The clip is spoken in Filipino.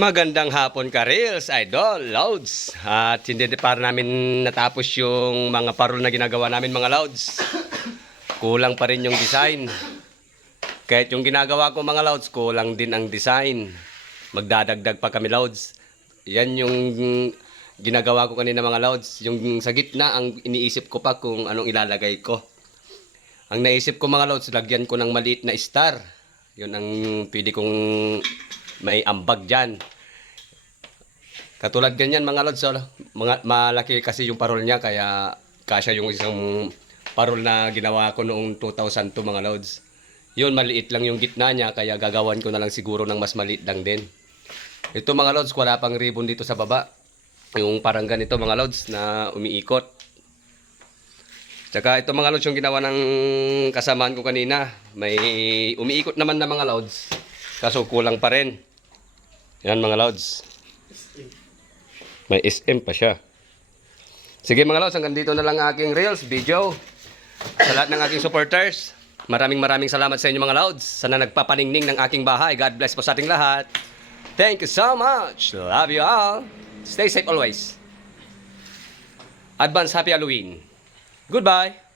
Magandang hapon ka, Reels, Idol, Loads. At hindi pa namin natapos yung mga parol na ginagawa namin, mga Loads. Kulang pa rin yung design. Kahit yung ginagawa ko, mga Loads, kulang din ang design. Magdadagdag pa kami, Loads. Yan yung ginagawa ko kanina, mga Loads. Yung sa gitna, ang iniisip ko pa kung anong ilalagay ko. Ang naisip ko, mga Loads, lagyan ko ng maliit na star. Yun ang pwede kong may ambag dyan. Katulad ganyan, mga Lods, malaki kasi yung parol niya, kaya kasya yung isang parol na ginawa ko noong 2002, mga Lods. Yun, maliit lang yung gitna niya, kaya gagawan ko na lang siguro ng mas maliit lang din. Ito, mga Lods, wala pang ribbon dito sa baba. Yung parang ganito, mga Lods, na umiikot. Tsaka ito, mga Lods, yung ginawa ng kasamaan ko kanina. May umiikot naman na, mga Lods, kaso kulang pa rin. Yan, mga Lods. May SM pa siya. Sige, mga Lods, hanggang dito na lang aking Reels video. Sa lahat ng aking supporters, maraming salamat sa inyo, mga Lods. Sana nagpapaningning ng aking bahay. God bless po sa ating lahat. Thank you so much. Love you all. Stay safe always. Advance Happy Halloween. Goodbye.